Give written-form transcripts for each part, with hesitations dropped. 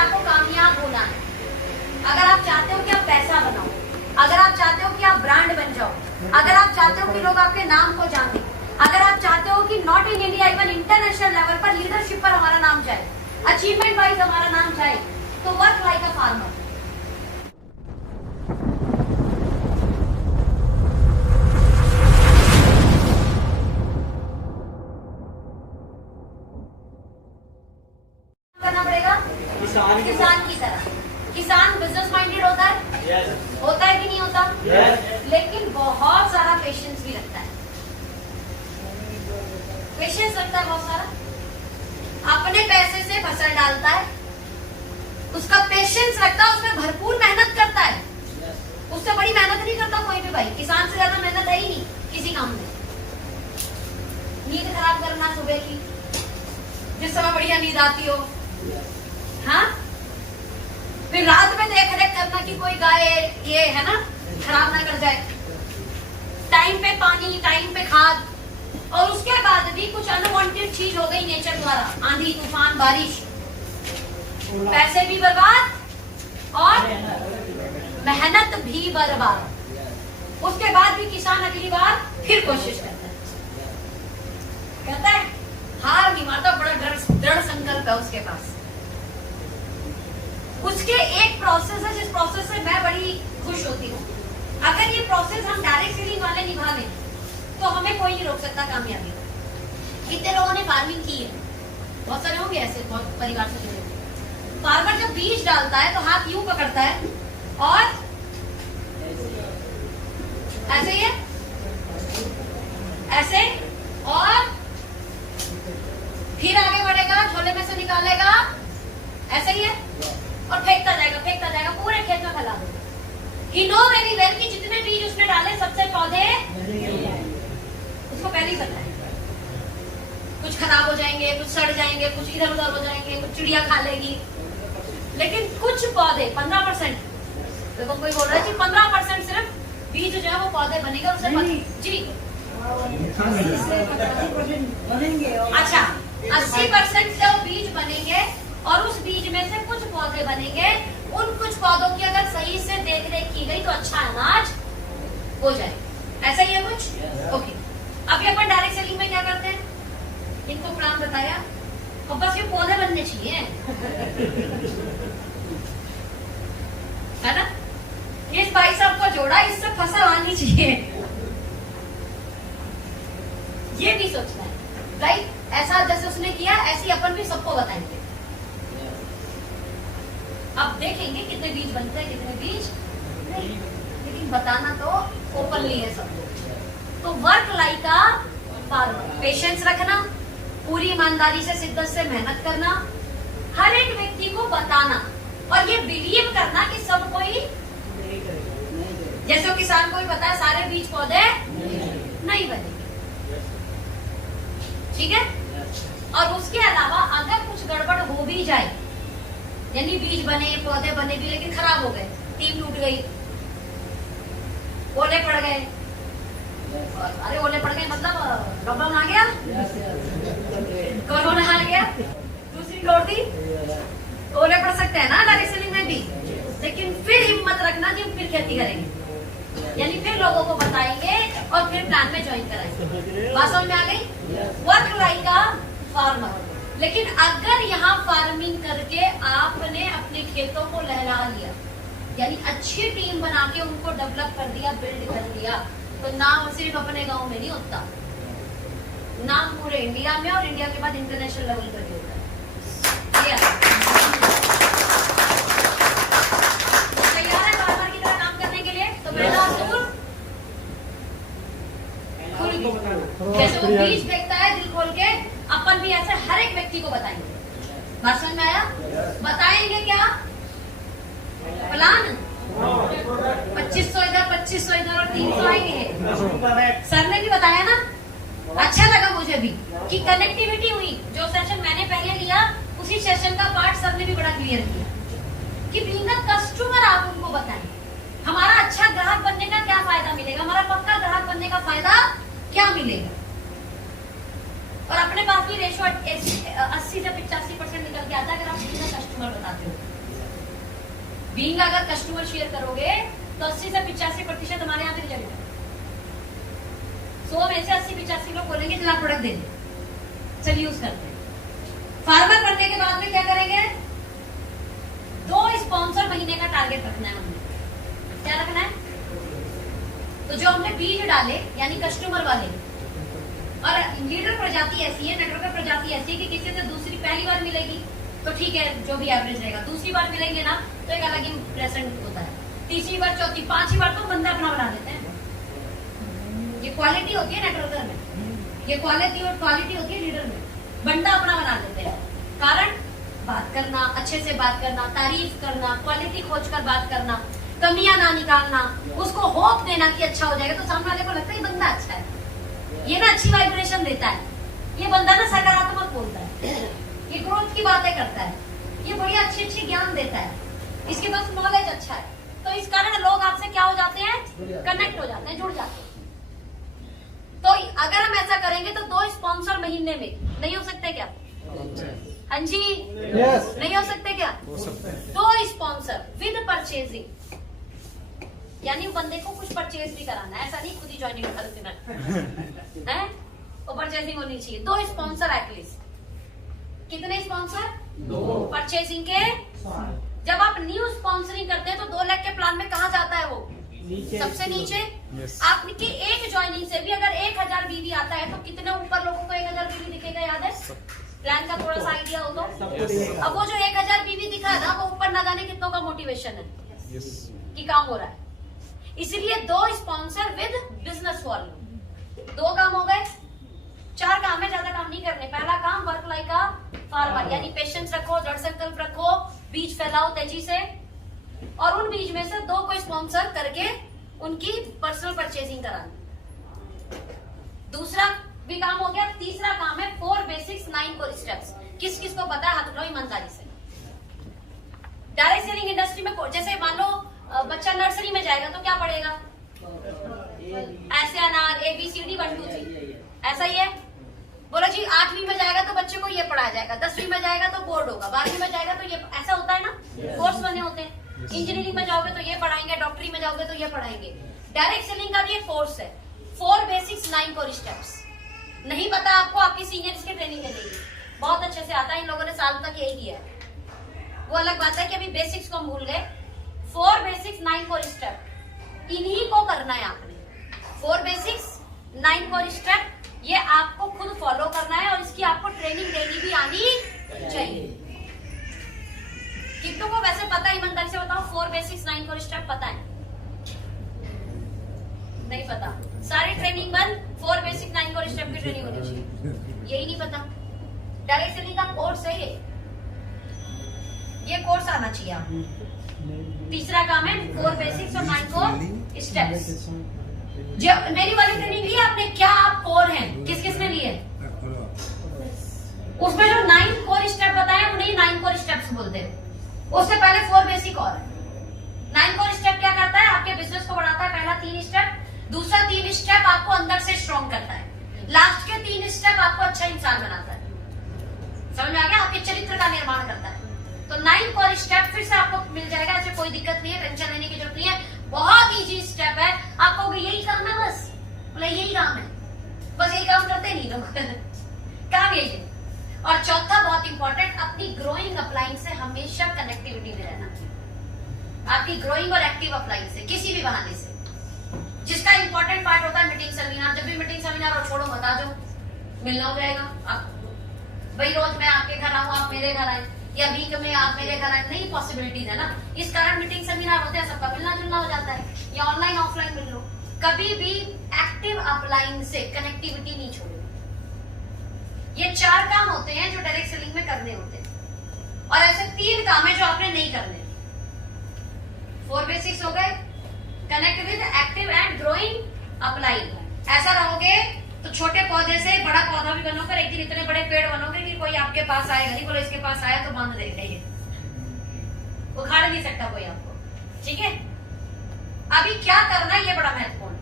आपको कामयाब होना है, अगर आप चाहते हो कि आप पैसा बनाओ, अगर आप चाहते हो कि आप ब्रांड बन जाओ, अगर आप चाहते हो कि लोग आपके नाम को जाने, अगर आप चाहते हो कि not in India even international level पर लीडरशिप पर हमारा नाम जाए, अचीवमेंट वाइज हमारा नाम जाए, तो वर्क लाइक अ फार्मर। करना पड़ेगा किसान की तरह। किसान बिजनेस माइंडेड होता है, होता है कि नहीं होता? लेकिन बहुत सारा पेशेंस भी लगता है, पेशेंस लगता है बहुत सारा। अपने पैसे से फसल डालता है, उसका पेशेंस लगता है, उसमें भरपूर मेहनत करता है, उससे बड़ी मेहनत नहीं करता कोई भी भाई। किसान से ज्यादा मेहनत है ही नहीं किसी काम में। नींद खराब करना सुबह की, जिस समय बढ़िया नींद आती हो, हाँ, फिर रात में देख रेख करना कि कोई गाय ये है ना खराब ना कर जाए, टाइम पे पानी, टाइम पे खाद, और उसके बाद भी कुछ अनवांटेड चीज हो गई नेचर द्वारा, आंधी तूफान बारिश, पैसे भी बर्बाद और मेहनत भी बर्बाद। उसके बाद भी किसान अगली बार फिर कोशिश करता है, कहता है हार नहीं मानता, बड़ा दृढ़ संकल्प है उसके पास। उसके एक प्रोसेस है जिस प्रोसेस से मैं बड़ी खुश होती हूँ। अगर ये प्रोसेस हम डायरेक्ट सेलिंग वाले निभा लें तो हमें कोई नहीं रोक सकता कामयाबी। कितने लोगों ने फार्मिंग की है, बहुत सारे होंगे ऐसे, बहुत परिवार से जुड़े हुए। फार्मर जब बीज डालता है तो हाथ यूं पकड़ता है और ऐसे ही है, ऐसे, और फिर आगे बढ़ेगा, झोले में से निकालेगा, ऐसे ही है, और फेंकता जाएगा, पूरे खेत में फैला देगा। He know very well कि जितने बीज उसने डाले सबसे पौधे उसको पहले ही पता है। कुछ खराब हो जाएंगे, कुछ सड़ जाएंगे, कुछ इधर उधर हो जाएंगे, कुछ चिड़िया खा लेगी, लेकिन कुछ पौधे 15%, देखो कोई बोल रहा है कि 15% सिर्फ बीज जो है वो पौधे बनेंगे, उससे जी अच्छा 80% जो बीज बनेंगे और उस बीज में से कुछ पौधे बनेंगे। उन कुछ पौधों की अगर सही से देख रेख की गई तो अच्छा अनाज हो जाए। ऐसा ही है कुछ? ओके। अभी अपन डायरेक्ट सेलिंग में क्या करते हैं, इनको प्लान बताया और बस ये पौधे बनने चाहिए है ना, इस भाई साहब को जोड़ा, इससे फसल आनी चाहिए, ये भी सोचना है राइट। ऐसा जैसे उसने किया ऐसे अपन भी सबको बताएंगे। अब देखेंगे कितने बीज बनते हैं, कितने बीज नहीं, लेकिन बताना तो ओपनली है सबको। तो work like a farmer, patience रखना, पूरी ईमानदारी से शिद्दत से मेहनत करना, हर एक व्यक्ति को बताना और ये बिलीव करना कि सब कोई, जैसे किसान को भी पता है सारे बीज पौधे नहीं बनेंगे, ठीक है। और उसके अलावा अगर कुछ गड़बड़ हो भी जाए, यानी बीज बने, पौधे बने भी लेकिन खराब हो गए, टीम टूट गई, ओले पड़ गए, अरे ओले पड़ गए मतलब लॉकडाउन आ गया, कोरोना आ गया, दूसरी तोड़ दी, ओले पड़ सकते हैं ना डायरेक्ट सेलिंग में भी, लेकिन फिर हिम्मत रखना कि फिर खेती करेंगे, यानी फिर लोगों को बताएंगे और फिर प्लान में ज्वाइन कराएंगे। बात समझ में आ गई? Work like a farmer. लेकिन अगर यहाँ फार्मिंग करके आपने अपने खेतों को लहला लिया, यानी अच्छी टीम बना के उनको डेवलप कर दिया, बिल्ड कर दिया, तो नाम सिर्फ अपने गांव में नहीं होता, नाम पूरे इंडिया में और इंडिया के बाद इंटरनेशनल लेवल पर भी होता है। तैयार है फार्मर की तरह काम करने के लिए? तो पहला असूल, जैसे वो बीज फेंकता है दिल खोल के, अपन भी ऐसे हर एक व्यक्ति को बताएंगे। बात समझ में आया? बताएंगे क्या प्लान? 2500 इधर, 2500 इधर और 300 आएंगे। सर ने भी बताया ना, अच्छा लगा मुझे भी कि कनेक्टिविटी हुई। जो सेशन मैंने पहले लिया उसी सेशन का पार्ट सर ने भी बड़ा क्लियर किया कि बीइंग अ कस्टमर आप उनको बताएं हमारा अच्छा ग्राहक बनने का क्या फायदा मिलेगा, हमारा पक्का ग्राहक बनने का फायदा क्या मिलेगा। और अपने पास भी रेशो 80 से 85% निकल के आता है अगर आप कस्टमर बताते हो। बीइंग अगर कस्टमर शेयर करोगे तो 80 से 85% हमारे यहाँ पे रिजल्ट है। 100 में से 80-85 लोग बोलेंगे चला प्रोडक्ट दे दे, चल यूज करते हैं। फार्मर बनने के बाद में क्या करेंगे? 2 स्पॉन्सर महीने का टारगेट रखना है हमने। क्या रखना है? तो जो हमने बीज डाले यानी कस्टमर वाले, और लीडर प्रजाति ऐसी है, नेटवर्कर प्रजाति ऐसी है कि किसी से दूसरी पहली बार मिलेगी तो ठीक है, जो भी एवरेज रहेगा, दूसरी बार मिलेंगे ना तो एक अलग ही प्रेजेंट होता है, तीसरी बार, चौथी, 5वीं बार तो बंदा अपना बना देते हैं। ये क्वालिटी होती है नेटवर्कर में, ये क्वालिटी और क्वालिटी होती है लीडर में, बंदा अपना बना देते हैं। कारण बात करना, अच्छे से बात करना, तारीफ करना, क्वालिटी खोज कर बात करना, कमियां ना निकालना, उसको होप देना कि अच्छा हो जाएगा, तो सामने वाले को लगता है बंदा अच्छा है, ये ना अच्छी वाइब्रेशन देता है, ये बंदा ना सकारात्मक बोलता है, ये ग्रोथ की बातें करता है, ये बढ़िया अच्छी ज्ञान देता है, इसके पास नॉलेज अच्छा है, तो इस कारण लोग आपसे क्या हो जाते हैं? कनेक्ट हो जाते हैं, जुड़ जाते हैं। तो अगर हम ऐसा करेंगे तो 2 स्पॉन्सर महीने में नहीं हो सकते क्या? हाँ जी, यस, नहीं हो सकते क्या? हो सकता है। 2 स्पॉन्सर विद परचेजिंग, यानी बंदे को कुछ परचेज भी कराना है, ऐसा नहीं खुद ही ज्वाइनिंग कर देना है, वो परचेजिंग होनी चाहिए। 2 स्पॉन्सर एटलीस्ट। कितने स्पॉन्सर? 2 परचेजिंग के। जब आप न्यू स्पॉन्सरिंग करते हैं तो 2 लाख के प्लान में कहाँ जाता है वो? सबसे नीचे। आपकी एक ज्वाइनिंग से भी अगर 1000 बीवी आता है तो कितने ऊपर लोगों को 1000 बीवी दिखेगा? याद है? प्लान का थोड़ा सा आइडिया हो तो। अब वो जो 1000 बीवी दिखा है ना, वो ऊपर ना जाने कितनों का मोटिवेशन है कि काम हो रहा है। इसलिए 2 स्पॉन्सर विद बिजनेस वॉल्यूम। 2 काम हो गए, 4 काम है, ज्यादा काम नहीं करने। पहला काम वर्क लाइक अ फार्मर, यानी पेशेंस रखो, दृढ़ संकल्प रखो, बीज फैलाओ तेजी से, और उन बीज में से 2 को स्पॉन्सर करके उनकी पर्सनल परचेजिंग कराना। दूसरा भी काम हो गया। तीसरा काम है 4 बेसिक्स 9 कोर स्टेप्स। किस किस को पता है? हाथ उठाओ ईमानदारी से। डायरेक्ट सेलिंग इंडस्ट्री में जैसे मान लो बच्चा नर्सरी में जाएगा तो क्या पढ़ेगा? ऐसे अनार ABCD 1 2 3, ऐसा ही है। बोलो जी 8वीं में जाएगा तो बच्चे को ये पढ़ाया जाएगा, 10वीं में जाएगा तो बोर्ड होगा, 12वीं में जाएगा तो ये, ऐसा होता है ना, कोर्स बने होते हैं। इंजीनियरिंग में जाओगे तो ये पढ़ाएंगे, डॉक्टरी में जाओगे तो ये पढ़ाएंगे। डायरेक्ट सेलिंग का भी एक कोर्स है, 4 बेसिक्स 9 कोर स्टेप्स। नहीं पता आपको, आपकी सीनियर इसकी ट्रेनिंग मिलेगी, बहुत अच्छे से आता है। इन लोगों ने साल तक यही किया है। वो अलग बात है कि अभी बेसिक्स को हम भूल गए। 4 बेसिक्स 9 कोर स्टेप, इन्हीं को करना है आपने। 4 बेसिक्स 9 कोर स्टेप, ये आपको खुद फॉलो करना है, और इसकी आपको ट्रेनिंग देनी भी आनी चाहिए। कितनों को वैसे पता है? ईमानदारी से बताओ, 4 बेसिक्स 9 कोर स्टेप पता है? नहीं पता। सारी ट्रेनिंग बंद, 4 बेसिक 9 कोर स्टेप की ट्रेनिंग होनी चाहिए, यही नहीं पता। डायरेक्ट सेलिंग का कोर्स है ये कोर्स आना चाहिए आपको। तीसरा काम है 4 बेसिक्स और 9 कोर स्टेप्स। जो मेरी वाली ट्रेनिंग ली है आपने, क्या आप कोर हैं? किस किस ने ली है? उसमें जो 9 कोर स्टेप बताए उन्हें 9 कोर स्टेप्स बोलते हैं। उससे पहले 4 बेसिक और 9 कोर स्टेप क्या करता है? आपके बिजनेस को बढ़ाता है। पहला 3 स्टेप, दूसरा 3 स्टेप आपको अंदर से स्ट्रॉन्ग करता है, लास्ट के 3 स्टेप आपको अच्छा इंसान बनाता है। समझ में आ गया? आपके चरित्र का निर्माण करता है। तो 9 कोर स्टेप फिर से आपको मिल जाएगा, ऐसे कोई दिक्कत नहीं है, टेंशन लेने की जरूरत नहीं है। बहुत इजी स्टेप है। आपको यही काम है, बस बोला यही काम है, बस यही काम करते नहीं लोग काम यही है। और चौथा बहुत इंपॉर्टेंट, अपनी ग्रोइंग अपलाइन से हमेशा कनेक्टिविटी में रहना। आपकी ग्रोइंग और एक्टिव अपलाइन से, किसी भी बहाने से, जिसका इंपॉर्टेंट पार्ट होता है मीटिंग सेमिनार। जब भी मीटिंग सेमिनार और छोड़ो बता दो, मिलना हो जाएगा। आप भाई रोज मैं आपके घर आऊँ, आप मेरे घर आए, या वीक में आप मेरे घर आए, नहीं पॉसिबिलिटीज है ना। इस कारण मीटिंग सेमिनार होते हैं, सबका मिलना जुलना हो जाता है, या ऑनलाइन ऑफलाइन मिल लो। कभी भी एक्टिव अपलाइन से कनेक्टिविटी नहीं छोड़ो। ये 4 काम होते हैं जो डायरेक्ट सेलिंग में करने होते हैं, और ऐसे 3 काम है जो आपने नहीं करने। 4 बेसिक्स हो गए, connect with, active and growing upline. ऐसा रहोगे तो छोटे पौधे से बड़ा पौधा भी बनोगे, एक दिन इतने बड़े पेड़ बनोगे कि कोई आपके पास आएगा नहीं। बोलो इसके पास आया तो बांध देगा, ये उखाड़ नहीं सकता कोई आपको। ठीक है, अभी क्या करना है ये बड़ा महत्वपूर्ण,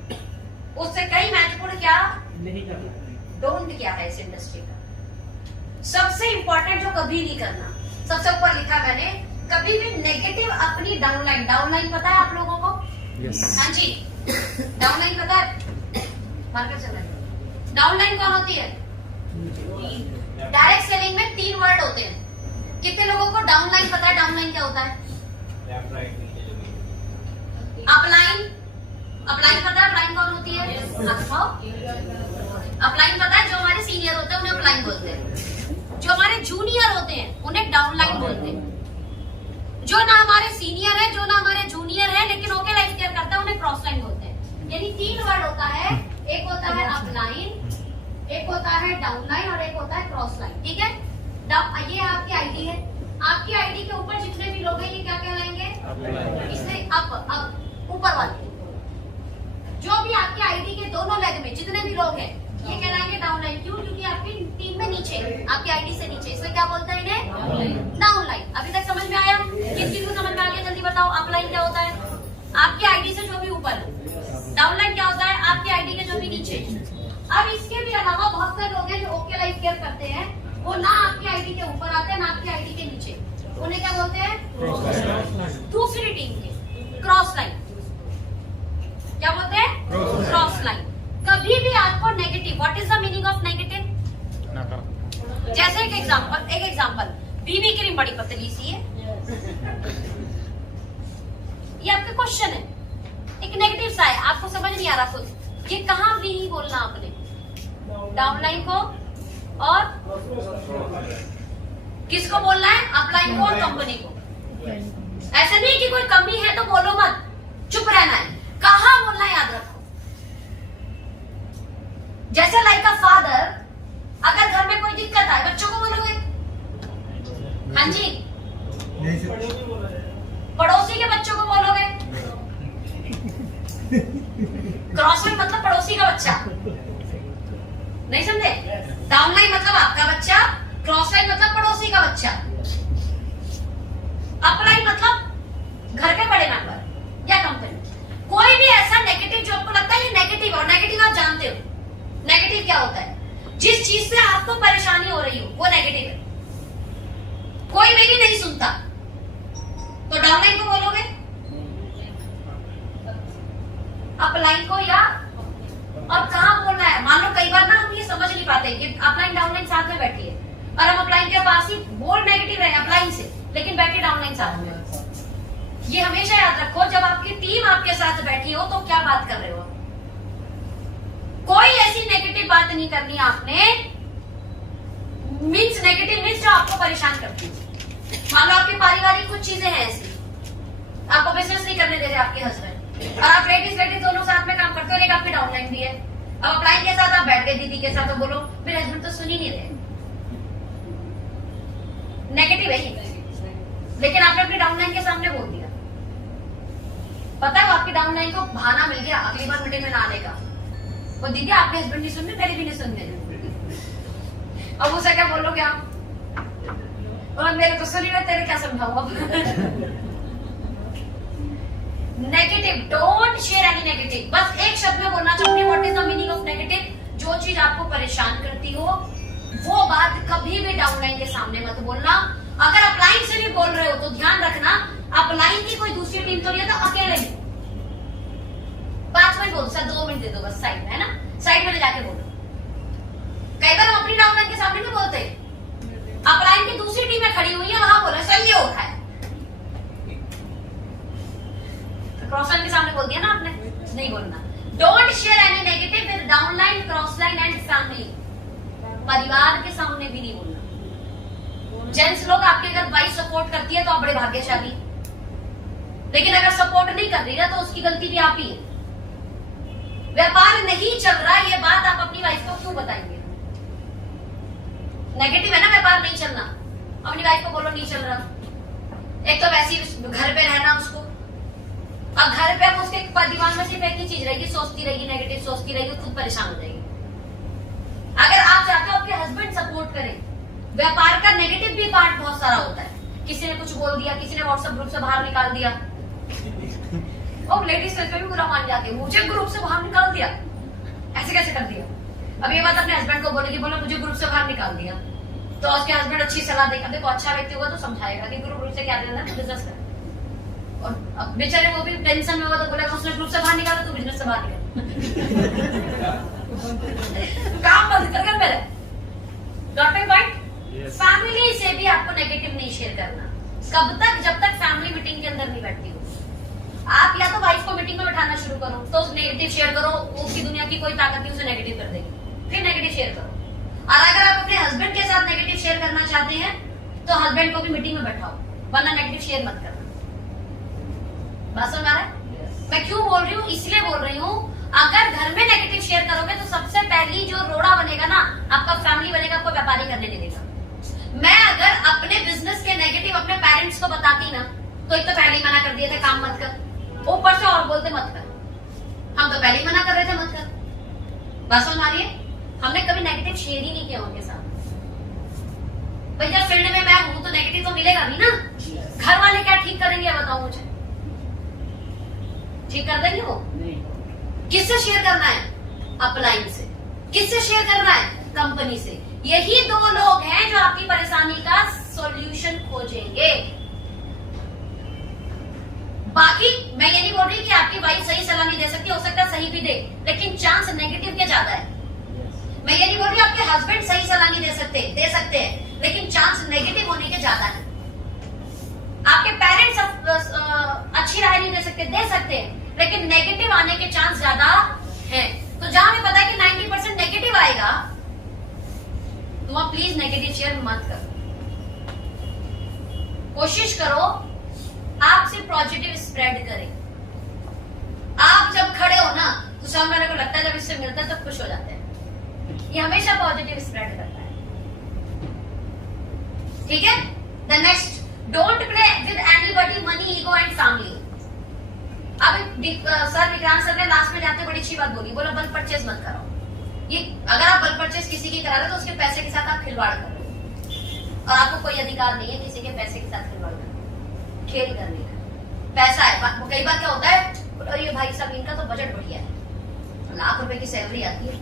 उससे कई महत्वपूर्ण क्या नहीं करना, डोंट क्या है इस इंडस्ट्री का। सबसे इंपॉर्टेंट जो कभी नहीं करना, सबसे ऊपर लिखा मैंने, कभी कभी भी नेगेटिव अपनी डाउनलाइन पता है आप लोगों को? यस। हाँ जी, डाउनलाइन पता है? मार्कर चल रहा है। डाउनलाइन कौन होती है? डायरेक्ट सेलिंग में 3 वर्ड होते हैं। कितने लोगों को डाउनलाइन पता है? डाउनलाइन क्या होता है? अपलाइन, अपलाइन पता है? अपलाइन कौन होती है? अपलाइन पता है? जो हमारे सीनियर होते हैं उन्हें अपलाइन बोलते हैं। जो हमारे जूनियर होते हैं उन्हें डाउनलाइन बोलते हैं। जो ना हमारे सीनियर है, जो ना हमारे जूनियर है लेकिन ओके लाइफ केयर करता है, उन्हें क्रॉस लाइन बोलते हैं। यानी 3 वर्ड होता है, एक होता है अपलाइन, एक होता है डाउनलाइन और एक होता है क्रॉस लाइन। ठीक है, ये आपकी आईडी है। आपकी आईडी के ऊपर जितने भी लोग हैं ये क्या कहलाएंगे? इससे अप ऊपर वाले जो भी आपकी आईडी के दोनों लेग में जितने भी लोग हैं ये कहलाएंगे डाउनलाइन। क्यों? क्योंकि आपकी टीम में नीचे, आपकी आईडी से नीचे, इसलिए क्या बोलते हैं इन्हें? डाउनलाइन। अभी तक समझ में आया? किस चीज को समझ में आ गया? जल्दी बताओ। अपलाइन क्या होता है? आपकी आईडी से जो भी ऊपर। डाउनलाइन क्या होता है? आपकी आईडी के जो भी नीचे। अब इसके भी अलावा बहुत सारे लोग हैं जो ओके लाइफ केयर करते हैं, वो ना आपकी आईडी के ऊपर आते हैं ना आपकी आईडी के नीचे। उन्हें क्या बोलते हैं? दूसरी टीम के क्रॉस लाइन। क्या बोलते हैं? Cross line. कभी भी आपको negative, what is the meaning of negative? जैसे एक एग्जांपल, बीबी क्रीम बड़ी पतली सी है, ये आपका क्वेश्चन है, एक नेगेटिव सा है, आपको समझ नहीं आ रहा खुद। ये कहाँ भी ही बोलना आपने? डाउनलाइन को और किसको बोलना है? अपलाइन को और कंपनी को। ऐसा नहीं कि कोई कमी है तो बोलो मत, चुप रहना है। कहाँ बोलना है याद रखो। जैसे लाइक अ फादर, अगर घर में कोई दिक्कत आए बच्चों को बोलोगे? हाँ जी। पड़ोसी के बच्चों को बोलोगे? क्रॉसलाइन मतलब पड़ोसी का बच्चा, नहीं समझे? डाउनलाइन मतलब आपका बच्चा, क्रॉसलाइन मतलब पड़ोसी का बच्चा, अपलाइन मतलब घर के बड़े मेंबर या कंपनी। कोई भी ऐसा नेगेटिव जो आपको लगता है ये नेगेटिव, और नेगेटिव आप जानते हो नेगेटिव क्या होता है? जिस चीज से आपको परेशानी हो रही हो वो नेगेटिव है। कोई मेरी नहीं सुनता तो डाउनलाइन को बोलोगे, अपलाइन को, या और कहाँ बोलना है? मान लो कई बार ना हम ये समझ नहीं पाते कि अपलाइन डाउनलाइन साथ में बैठी है और हम अपलाइन के पास ही बोल नेगेटिव रहे अपलाइन से, लेकिन बैठी डाउनलाइन साथ में। ये हमेशा याद रखो, जब आपकी टीम आपके साथ बैठी हो तो क्या बात कर रहे हो। कोई ऐसी नेगेटिव बात नहीं करनी आपने, मीन्स नेगेटिव मीन्स जो आपको परेशान करती है। मान लो आपकी पारिवारिक कुछ चीजें हैं ऐसी, आपको बिजनेस नहीं करने दे रहे आपके हस्बैंड, और आप लेडीज दोनों साथ में काम करते हो, एक आपकी डाउनलाइन भी है। अब अपलाइन के साथ आप बैठ गए दीदी के साथ, तो बोलो मेरे हस्बैंड तो सुन ही नहीं रहे, नेगेटिव है ये, लेकिन आपने अपनी डाउनलाइन के सामने बोल दिया। पता है आपकी डाउनलाइन को बहाना मिल गया अगली बार मीटिंग में ना आने का। वो दीदी आपके हस्बैंड नहीं सुन रहे, मेरे भी नहीं सुन रहे। अब उसे क्या बोलोगे आप? और मेरे तो सुन ही रहे, तेरे क्या समझाऊं अब? Negative, don't share any negative. बस एक शब्द में बोलना चाहूंगी, what is the meaning of negative? जो चीज आपको परेशान करती हो वो बात कभी भी डाउनलाइन के सामने मत बोलना। अगर अपलाइन से भी बोल रहे हो तो ध्यान रखना अपलाइन की कोई दूसरी टीम तो नहीं है, तो अकेले ही 5 मिनट बोलो सर, 2 मिनट दे दो बस साइड में, है ना, साइड में ले जाके बोलो। कई बार हम अपनी डाउनलाइन के सामने नहीं बोलते, अपलाइन की दूसरी टीम में खड़ी हुई है वहां बोला सर ये उठाए, क्रॉसलाइन के सामने बोल दिया ना आपने, नहीं बोलना। Don't share any negative with downline, crossline and family. परिवार के सामने भी नहीं बोलना। जेंट्स लोग आपके अगर वाइफ सपोर्ट करती है तो आप बड़े भाग्यशाली, लेकिन अगर सपोर्ट नहीं कर रही है तो उसकी गलती भी आप ही है। व्यापार नहीं चल रहा, ये बात आप अपनी वाइफ को क्यों बताएंगे? नेगेटिव है ना व्यापार नहीं चलना, अपनी वाइफ को बोलो नहीं चल रहा। एक तो वैसे ही घर पे रहना उसको, अब घर पे अब उसके दिमाग में सिर्फ एक ही चीज रहेगी, सोचती रहेगी, नेगेटिव सोचती रहेगी, खुद परेशान हो जाएगी। अगर आप चाहते हो आपके हस्बैंड सपोर्ट करें, व्यापार का नेगेटिव भी पार्ट बहुत सारा होता है। किसी ने कुछ बोल दिया, किसी ने व्हाट्सएप ग्रुप से बाहर निकाल दिया, और लेडीज भी बुरा मान जाते हैं, मुझे ग्रुप से बाहर निकाल दिया, ऐसे कैसे कर दिया। अब ये बात अपने हस्बैंड को बोलेगी, बोलो मुझे ग्रुप से बाहर निकाल दिया, तो उसके हस्बैंड अच्छी सलाह देगा, देखो अच्छा व्यक्ति होगा तो समझाएगा कि ग्रुप मुझसे क्या लेना, तू बिजनेस कर। और अब बेचारे वो भी टेंशन में हुआ तो बोला उसने ग्रुप से बाहर निकाला, तू बिजनेस से बाहर निकल। काम बंद कर मेरे। Got it right? फैमिली से भी आपको नेगेटिव नहीं शेयर करना। कब तक? जब तक फैमिली मीटिंग के अंदर नहीं बैठती हो। आप या तो वाइफ को मीटिंग में बैठाना शुरू करो, तो नेगेटिव शेयर करो, उसकी दुनिया की कोई ताकत नहीं उसे नेगेटिव कर देगी, फिर नेगेटिव शेयर करो। और अगर आप अपने हस्बैंड के साथ नेगेटिव शेयर करना चाहते हैं तो हस्बैंड को भी मीटिंग में बैठाओ, वरना नेगेटिव शेयर मत करना। बात समझ आ रहा है? मैं क्यों बोल रही हूँ? इसलिए बोल रही हूँ, अगर घर में नेगेटिव शेयर करोगे तो सबसे पहली जो रोड़ा बनेगा ना, आपका फैमिली बनेगा, आपको व्यापारी करने नहीं देगा। मैं अगर अपने बिजनेस के नेगेटिव अपने पेरेंट्स को बताती ना, तो एक तो पहले ही मना कर दिए थे काम मत कर, ऊपर से और बोलते मत कर। हम तो पहले ही मना कर रहे थे मत कर। बात समझ आ रही है? हमने कभी नेगेटिव शेयर ही नहीं किया उनके साथ। भाई जब फील्ड में मैं हूं तो नेगेटिव तो मिलेगा भी ना। घर वाले क्या ठीक करेंगे बताओ मुझे? ठीक कर देंगे वो? किससे शेयर करना है? अपलाइन से। किससे शेयर करना है? कंपनी से। यही दो लोग हैं जो आपकी परेशानी का सॉल्यूशन खोजेंगे। बाकी मैं ये नहीं बोल रही कि आपकी वाइफ सही सलाह नहीं दे सकती, हो सकता है सही भी दे, लेकिन चांस नेगेटिव के ज्यादा है। मैं ये नहीं बोल रही आपके हस्बैंड सही सलाह नहीं दे सकते हैं, लेकिन चांस नेगेटिव होने के ज्यादा है। आपके पेरेंट्स अच्छी राय नहीं दे सकते हैं, लेकिन नेगेटिव आने के चांस ज्यादा है। तो जहां हमें पता है कि 90% नेगेटिव आएगा, तो वहां प्लीज नेगेटिव शेयर मत करो। कोशिश करो आप सिर्फ पॉजिटिव स्प्रेड करें। आप जब खड़े हो ना, तो सामने वाले को लगता है जब इससे मिलता है तो खुश हो जाते हैं। ये हमेशा पॉजिटिव स्प्रेड करता है। ठीक है? The next, don't play with anybody money, ego and family. अब सर विक्रांत सर ने लास्ट में जाते बड़ी अच्छी बात बोली, बोला बल्क परचेज मत करो। ये अगर आप बल्क परचेज किसी की करा रहे हो तो उसके पैसे के साथ आप खिलवाड़ कर रहे हो, और आपको कोई अधिकार नहीं है किसी के पैसे के साथ खिलवाड़ करने, खेल करने का। पैसा है, कई बार क्या होता है, ये भाई साहब इनका तो बजट बढ़िया है, लाख रुपए की सैलरी आती है,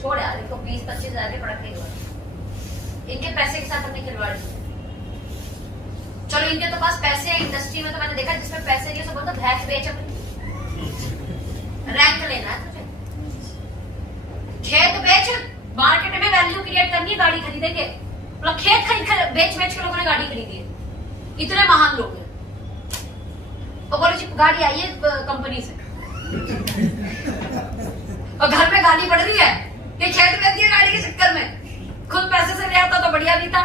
छोड़ यार इनको 20-25 हजार के प्रोडक्ट खरीदवा, इनके पैसे के साथ हमने खिलवाड़ की। चलो इनके तो पास पैसे हैं, इंडस्ट्री में तो मैंने देखा जिसमें पैसे नहीं, सब बोलते भैंस बेच अपनी, रैंक लेना है तुझे, खेत बेच, मार्केट में वैल्यू क्रिएट करनी है, गाड़ी खरीदेंगे। मतलब खेत खरीद बेच के लोगों ने गाड़ी खरीदी है, इतने महान लोग हैं। और बोले जी गाड़ी आई है कंपनी से, और घर में गाड़ी पड़ रही है, ये खेत बेच दिया गाड़ी के चक्कर में, खुद पैसे से ले आता तो बढ़िया भी था।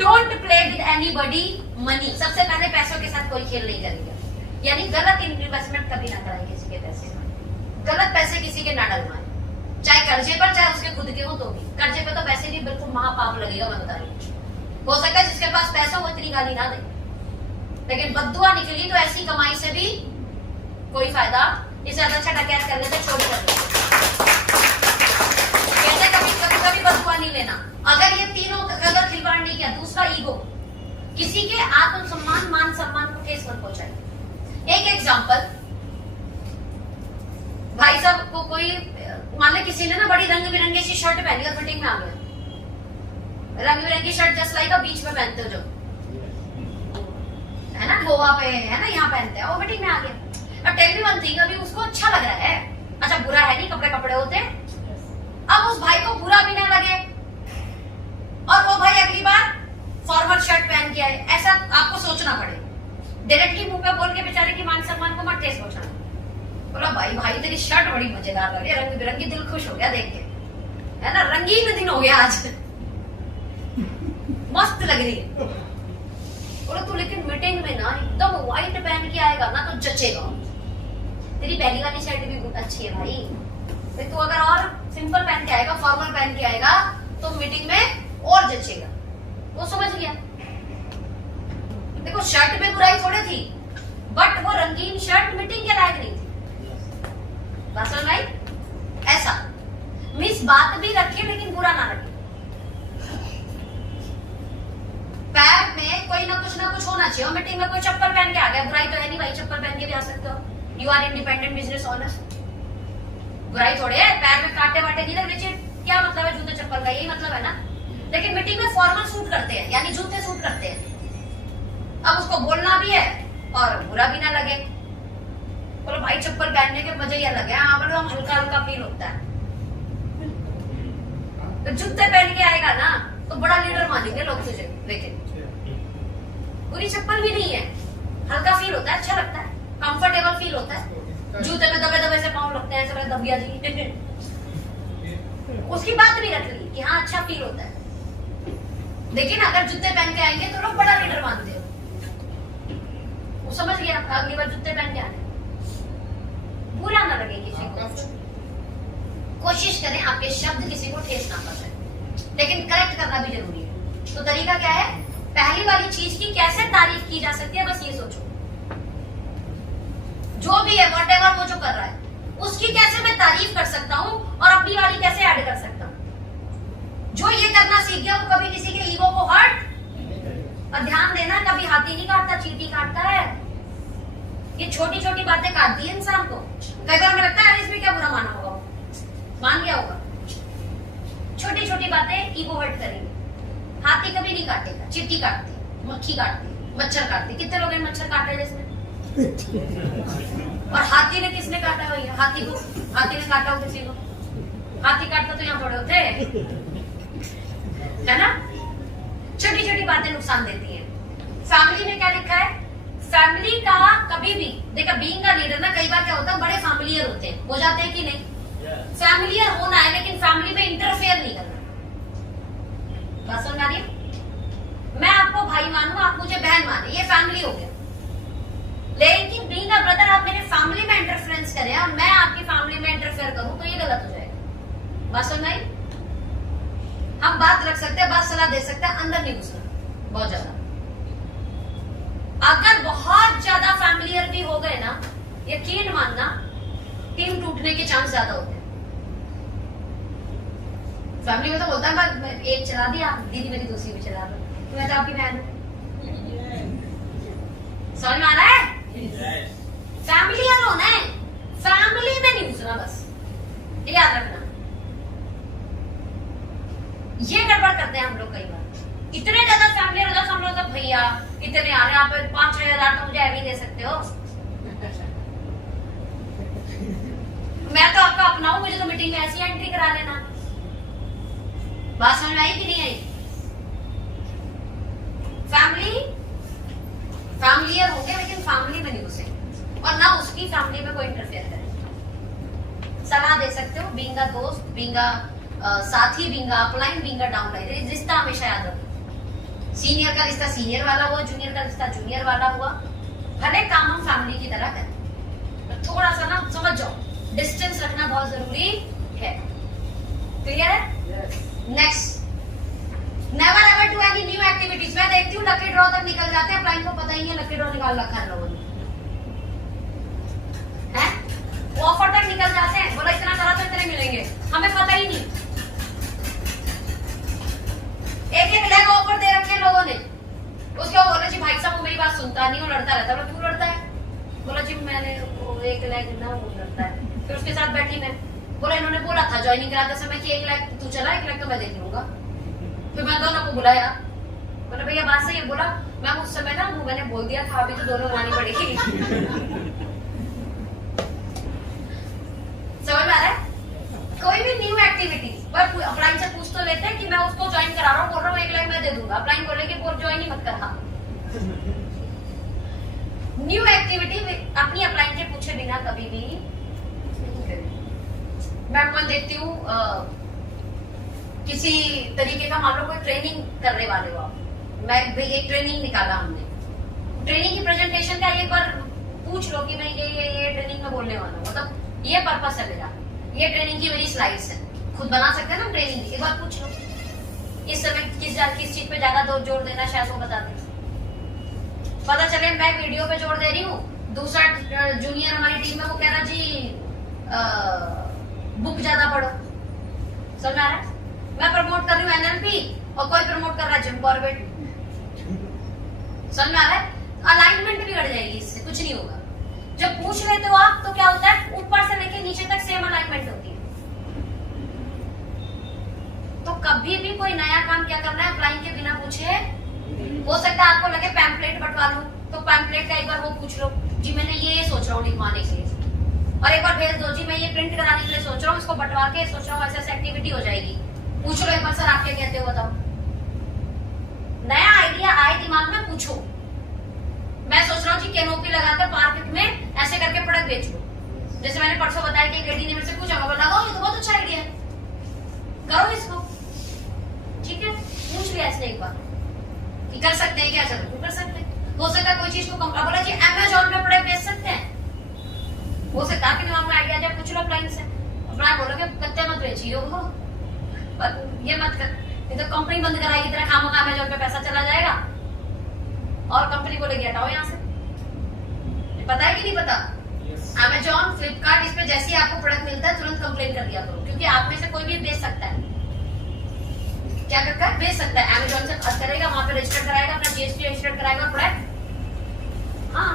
Don't play with anybody money. सबसे पहले पैसों के साथ कोई खेल नहीं करेंगे, यानी गलत इन्वेस्टमेंट कभी ना कराएं किसी के पैसे में, गलत पैसे किसी के ना डलवाएं, चाहे कर्जे पर चाहे उसके खुद के हो तो भी। कर्जे पे तो वैसे भी बिल्कुल महापाप लगेगा, मैं बता रही हूँ। हो सकता है जिसके पास पैसा हो इतनी गाली ना दे, लेकिन बद्दुआ निकली तो ऐसी कमाई से भी कोई फायदा, इससे अच्छा डकैत कर लेते, चोरी कर लेते। कहते कभी बद्दुआ नहीं लेना। अगर ये तीनों अगर खिलवाड़ नहीं किया, दूसरा ईगो, किसी के आत्मसम्मान मान सम्मान को ठेस मत पहुंचाए। एक एग्जांपल, भाई साहब को कोई मान ले किसी ने ना बड़ी रंग बिरंगी सी शर्ट पहनी और फिटिंग में आ गया, रंग बिरंगी शर्ट जस्ट लाइक बीच में पहनते हो जो है ना, गोवा पे है ना, यहाँ पहनते हैं, वो फिटिंग में आ गया। अब टेल मी वन थिंग, अभी उसको अच्छा लग रहा है, अच्छा बुरा है नहीं, कपड़े होते हैं। अब उस भाई को बुरा भी ना लगे और वो भाई अगली बार फॉर्मल शर्ट पहन के आए, ऐसा आपको सोचना पड़े। डायरेक्टली मुंह पे बोल के बेचारे की मान सम्मान को मत ठेस पहुंचाना। बोला भाई तेरी शर्ट बड़ी मजेदार लग रही है, रंग बिरंगी, दिल खुश हो गया देख के, है ना, रंगीन दिन हो गया आज, मस्त लग रही है। बोला तू लेकिन मीटिंग में ना एकदम व्हाइट पहन के आएगा ना तो जचेगा, तेरी पहली वाली शर्ट भी बहुत अच्छी है भाई, तो तू अगर और सिंपल पहन के आएगा, फॉर्मल पहन के आएगा तो मीटिंग में और जचेगा। वो समझ गया। देखो शर्ट में बुराई थोड़ी थी, बट वो रंगीन शर्ट मीटिंग के लायक नहीं थी। बात समझ आई? ऐसा मिस बात भी रखिए लेकिन बुरा ना रखिए। पैर में कोई ना कुछ होना चाहिए। और मीटिंग में कोई चप्पल पहन के आ गया, बुराई तो है नहीं भाई, चप्पल पहन के भी आ सकते हो, you are independent business owner, बुराई थोड़े है। पैर में कांटे वाटे नहीं लगने चाहिए, क्या मतलब है जूते चप्पल का, यही मतलब है ना। लेकिन मीटिंग में फॉर्मल सूट करते हैं, यानी जूते सूट करते हैं, अब उसको बोलना भी है और बुरा भी ना लगे। बोलो भाई चप्पल पहनने के मजे ही अलग है, हाँ मतलब हल्का हल्का फील होता है। तो जूते पहन के आएगा ना तो बड़ा लीडर मानेंगे लोग तुझे, लेकिन पूरी चप्पल भी नहीं है, हल्का फील होता है, अच्छा लगता है, कंफर्टेबल फील होता है। जूते में दबे दबे से पाँव लगते हैं, ऐसे दबिया जी उसकी बात भी रख ली कि हाँ अच्छा फील होता है। लेकिन अगर जूते पहन के आएंगे तो लोग बड़ा लीडर मानते हो। वो समझ गया, अगली बार जूते पहन के आने, बुरा ना लगे किसी को। कोशिश करें आपके शब्द किसी को ठेस ना पहुंचाए, लेकिन करेक्ट करना भी जरूरी है। तो तरीका क्या है? पहली वाली चीज की कैसे तारीफ की जा सकती है, बस ये सोचो। जो भी है व्हाटएवर वो जो कर रहा है उसकी कैसे मैं तारीफ कर सकता हूं और अपनी वाली कैसे ऐड कर सकता हूं। जो ये करना सीख गया वो कभी किसी के ईगो को हर्ट, और ध्यान देना कभी हाथी नहीं काटता, चींटी काटता है। ये छोटी छोटी बातें काटती है इंसान को। कई बार हमें लगता है इसमें क्या बुरा माना होगा, मान गया होगा। छोटी छोटी बातें ईगो हर्ट करेंगी। हाथी कभी नहीं काटेगा, चींटी काटती, मक्खी काटती, मच्छर काटती। कितने लोग हैं मच्छर काटे जिसमें? और हाथी ने किसने काटा हुई है? हाथी को, हाथी ने काटा हो किसी को? हाथी काटता तो यहाँ थोड़े होते है ना। छोटी छोटी बातें नुकसान देती हैं। फैमिली में क्या लिखा है? फैमिली का कभी भी देखा, बीइंग का लीडर ना कई बार क्या होता है, बड़े फैमिलियर होते हैं, हो जाते हैं कि नहीं? फैमिलियर होना है लेकिन फैमिली में इंटरफेयर नहीं करना। बात समझ आ रही है? मैं आपको भाई मानूं, आप मुझे बहन माने, ये फैमिली हो गया। लेकिन बीइंग अ ब्रदर आप मेरे फैमिली में इंटरफेरेंस करें और मैं आपकी फैमिली में इंटरफेयर करूं तो ये गलत हो जाएगा। बात समझ आई? हम बात रख सकते हैं, बात सलाह दे सकते हैं, अंदर नहीं घुसना बहुत ज्यादा। अगर बहुत ज्यादा फैमिलियर भी हो गए ना, यकीन मानना टीम टूटने के चांस ज्यादा होते हैं। फैमिली में तो बोलता है मैं एक चला दिया, दीदी मेरी दूसरी भी चला दो, तो मैं तो आपकी बहन हूं। समझ में आ रहा है? फैमिलियर होना है, फैमिली में नहीं घुसना, बस याद रखना। ये गड़बड़ करते हैं हम लोग कई बार। इतने ज्यादा फैमिलियर हो जाओ, हम लोग तो भैया इतने आ रहे हैं, आप 5-6 हजार तो मुझे अभी दे सकते हो। मैं तो आपका अपना हूं, मुझे तो मीटिंग में ऐसी एंट्री करा लेना। बात समझ में आई कि नहीं आई? फैमिलियर होंगे लेकिन फैमिली में नहीं घुसेंगे और ना उसकी फैमिली में कोई इंटरफेयर करे। सलाह दे सकते हो, बीइंग अ दोस्त, बीइंग अ साथी, being a upline, being a downline. रिश्ता हमेशा याद रखो। सीनियर का रिश्ता सीनियर वाला हुआ, जूनियर का रिश्ता जूनियर वाला हुआ। भले काम हम फैमिली की तरह करें, थोड़ा सा ना समझ जाओ, डिस्टेंस रखना बहुत जरूरी है। क्लियर है? Next, never ever do any new activities. मैं देखती हूँ लकी ड्रॉ तक निकल जाते हैं, क्लाइंट को पता ही है लकी ड्रॉ निकाल रखा है लोगों ने, वो ऑफर तक निकल जाते हैं, बोला इतना करा तो इतने मिलेंगे, हमें पता ही नहीं। एक लाख ऑफर दे रखे हैं लोगों ने। उसके बोला जी भाई साहब वो मेरी बात सुनता नहीं, वो लड़ता रहता है। क्यों लड़ता है? बोला जी मैंने 1 लाख ना, वो लड़ता है। फिर उसके साथ बैठी मैं, बोला इन्होंने बोला था ज्वाइनिंग कराते समय कि 1 लाख तू चला, 1 लाख तो मैं दे दूंगा। फिर मैं दोनों को बुलाया, बोले भैया बात सही है। बोला मैम उस समय ना वो मैंने बोल दिया था, अभी तो दोनों मानी पड़ेगी। समझ में आ रहा है? कोई भी न्यू एक्टिविटी पर अपलाइन से पूछ तो लेते हैं कि मैं उसको ज्वाइन करा रहा हूँ, बोल रहा हूँ 1 लाख मैं दे दूंगा। अपलाइन बोलेंगे ज्वाइन ही मत करना। न्यू एक्टिविटी अपनी अपलाइन से पूछे बिना कभी भी। मैं देखती हूँ किसी तरीके का, मान लो कोई ट्रेनिंग करने वाले हो आप, मैं एक ट्रेनिंग निकाला हमने, ट्रेनिंग की प्रेजेंटेशन का एक बार पूछ लो कि मैं ये ट्रेनिंग में बोलने वाला हूँ, मतलब ये पर्पस है मेरा, ये ट्रेनिंग की मेरी स्लाइड्स है। खुद बना सकते हैं ना ट्रेनिंग की, एक बार पूछ लो इस समय किस चीज पे ज्यादा जोर देना, शायद वो बता दें। पता चले मैं वीडियो पे जोर दे रही हूँ, दूसरा जूनियर हमारी टीम में वो कह रहा जी बुक ज्यादा पढ़ो। समझ आ रहा है? मैं प्रमोट कर रही हूँ एनएलपी और कोई प्रमोट कर रहा है जिम कॉर्बेट। समझ में आ रहा है? अलाइनमेंट बिगड़ जाएगी, इससे कुछ नहीं होगा। जब पूछ लेते हो आप तो क्या होता है, ऊपर से लेके नीचे तक सेम अलाइनमेंट होती है। तो कभी भी कोई नया काम क्या करना है, अप्लाई के बिना पूछे हो सकता है आपको लगे पैम्पलेट बंटवा लो, तो पैम्पलेट का एक बार वो पूछ लो जी मैंने ये सोच रहा हूँ लिखवाने के लिए, और एक बार भेज दो जी मैं ये प्रिंट कराने के लिए सोच रहा हूँ, इसको बंटवा के सोच रहा हूँ ऐसे एक्टिविटी हो जाएगी। पूछ लो एक बार सर आप क्या कहते हो बताओ। नया आइडिया आए दिमाग में पूछो। मैं सोच रहा हूँ जी कैनोपी लगाकर मार्केट में ऐसे करके प्रोडक्ट बेच लो। जैसे मैंने परसों बताया कि एक लेडी ने मेरे से पूछा, मैं लगाओ ये तो बहुत अच्छा आइडिया है, करो इसको, ठीक है। पूछ लिया इसने एक बार कि कर सकते हैं क्या, चलो कर सकते हैं। हो सकता है कोई चीज को कम बोला जी अमेजोन में प्रोडक्ट बेच सकते हैं, हो सकता है कि दिमाग में आइडिया जब पूछ लो क्लाइंट से, अपना बोलोगे कत्ते मत बेचिए हो, पर ये मत कर, ये तो कंपनी बंद कराएगी तेरा, खामखा अमेजोन पे पैसा चला जाएगा और कंपनी बोलेगी हटाओ यहाँ से। पता है कि नहीं पता? अमेजोन, फ्लिपकार्ट, इस पे जैसे ही आपको प्रोडक्ट मिलता है तुरंत कंप्लेन कर दिया करो, क्योंकि आप में से कोई भी बेच सकता है। क्या करता है? बेच सकता है। अमेजोन से बात करेगा, वहां पे रजिस्टर कराएगा, अपना जीएसटी रजिस्टर कराएगा प्रोडक्ट, हाँ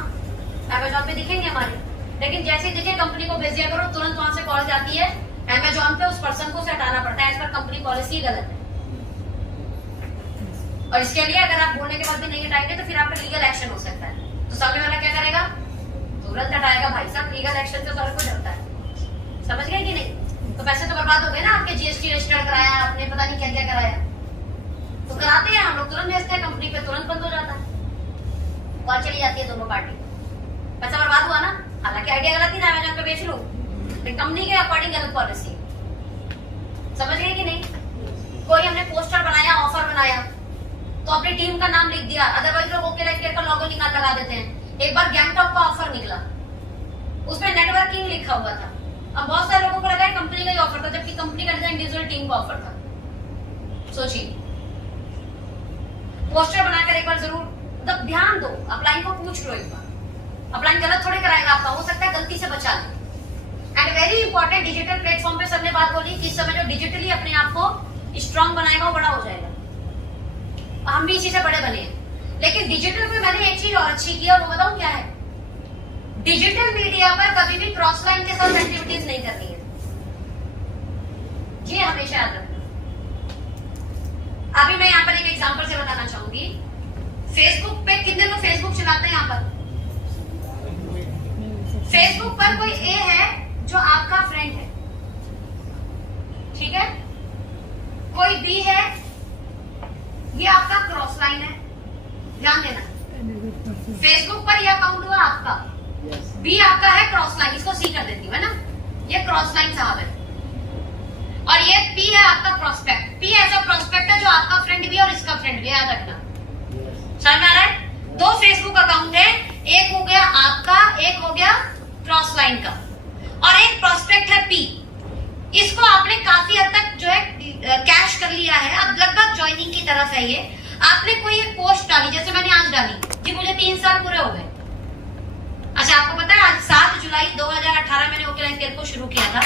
अमेजोन पे दिखेंगे हमारे। लेकिन जैसे ही दिखे कंपनी को भेज दिया करो, तुरंत वहां से कॉल जाती है अमेजोन पे, उस पर्सन को हटाना पड़ता है, इस पर कंपनी पॉलिसी गलत है। और इसके लिए अगर आप बोलने के बाद भी नहीं हटाएंगे तो फिर आप पे लीगल एक्शन हो सकता है। तो सामने वाला क्या करेगा? तुरंत हटाएगा। भाई साहब लीगल एक्शन से हर कोई डरता है, समझ गए कि नहीं? तो पैसे तो बर्बाद हो गए ना, आपके जीएसटी रजिस्टर कराया आपने, पता नहीं क्या क्या कराया, तो कराते हैं हम लोग, तुरंत भेजते हैं कंपनी पे, तुरंत बंद हो जाता है, कॉल चली जाती है दोनों पार्टी, पैसा बर्बाद हुआ ना। हालांकि आइडिया गलत ही था, अमेजोन पे बेच लूं, लेकिन कंपनी के अकॉर्डिंग गलत पॉलिसी, समझ गए कि नहीं? कोई हमने पोस्टर बनाया, ऑफर बनाया, तो अपनी टीम का नाम लिख दिया, अदरवाइज लोग ओके लाइक केयर का लोगो निकाल लगा देते हैं। एक बार गैंगटॉक का ऑफर निकला, उसमें नेटवर्किंग लिखा हुआ था। अब बहुत सारे लोगों को लगा कंपनी का ही ऑफर था, जबकि कंपनी का इंडिविजुअल टीम का ऑफर था। सोचिए, पोस्टर बनाकर एक बार जरूर मतलब ध्यान दो, अपलाइन को पूछ लो एक बार, अपलाइन गलत थोड़े कराएगा आपका, हो सकता है गलती से बचा ले। And very important, digital platform पे सबने बात बोली कि इस समय जो डिजिटली अपने आप को स्ट्रांग बनाएगा वो बड़ा हो जाएगा। हम भी इसी से बड़े बने हैं, लेकिन डिजिटल पे मैंने एक चीज और अच्छी की, और वो बताऊं क्या है? डिजिटल मीडिया पर कभी भी क्रॉस लाइन के साथ एक्टिविटीज नहीं करनी है, ये हमेशा याद रखना। अभी मैं यहाँ पर एक एग्जांपल से बताना चाहूंगी। फेसबुक पे कितने लोग फेसबुक चलाते हैं? यहाँ पर फेसबुक पर कोई ए है जो आपका फ्रेंड है, ठीक है, कोई बी है, ये आपका क्रॉस लाइन है, ध्यान देना। फेसबुक पर ये अकाउंट हुआ आपका, बी आपका है क्रॉस लाइन, इसको सी कर देती हूँ है ना, ये क्रॉस लाइन साहब है, और ये पी है आपका प्रॉस्पेक्ट। पी ऐसा प्रॉस्पेक्ट है जो आपका फ्रेंड भी है और इसका फ्रेंड भी, याद रखना। समझ में आ रहा है? दो फेसबुक अकाउंट है, एक हो गया आपका, एक हो गया क्रॉस लाइन का, और एक प्रॉस्पेक्ट है पी। इसको आपने काफी हद तक जो है कैश कर लिया है, अब लगभग ज्वाइनिंग की तरफ है ये। आपने कोई एक पोस्ट डाली, जैसे मैंने आज डाली जी मुझे 3 साल पूरे हो गए। अच्छा, आपको पता है आज 7 जुलाई 2018 मैंने ओके लाइन केयर को शुरू किया था।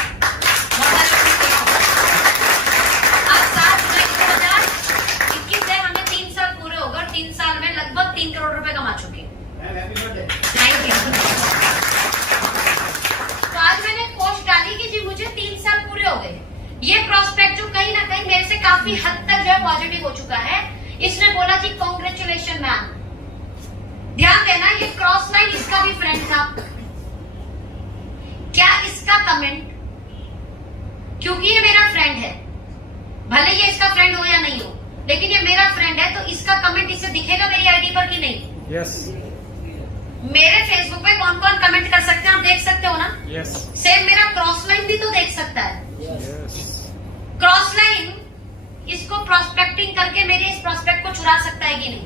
आज 7 जुलाई 2021 है, हमें 3 साल पूरे हो गए, 3 साल में लगभग 3 करोड़ रुपए कमा चुके। तो आज मैंने पोस्ट डाली कि जी मुझे 3 साल पूरे हो गए। ये प्रोस्पेक्ट जो कहीं ना कहीं मेरे से काफी हद तक जो है पॉजिटिव हो चुका है, इसने बोला जी कांग्रेचुलेशन मैम। ध्यान देना, ये क्रॉस लाइन इसका भी फ्रेंड था। क्या इसका कमेंट, क्योंकि ये मेरा फ्रेंड है, भले ये इसका फ्रेंड हो या नहीं हो, लेकिन ये मेरा फ्रेंड है, तो इसका कमेंट इसे दिखेगा मेरी आईडी पर कि नहीं? यस। मेरे फेसबुक पे कौन कौन कमेंट कर सकते हैं आप देख सकते हो ना? यस। सेम मेरा क्रॉस लाइन भी तो देख सकता है। यस। क्रॉस लाइन इसको प्रोस्पेक्टिंग करके मेरे इस प्रोस्पेक्ट को चुरा सकता है कि नहीं?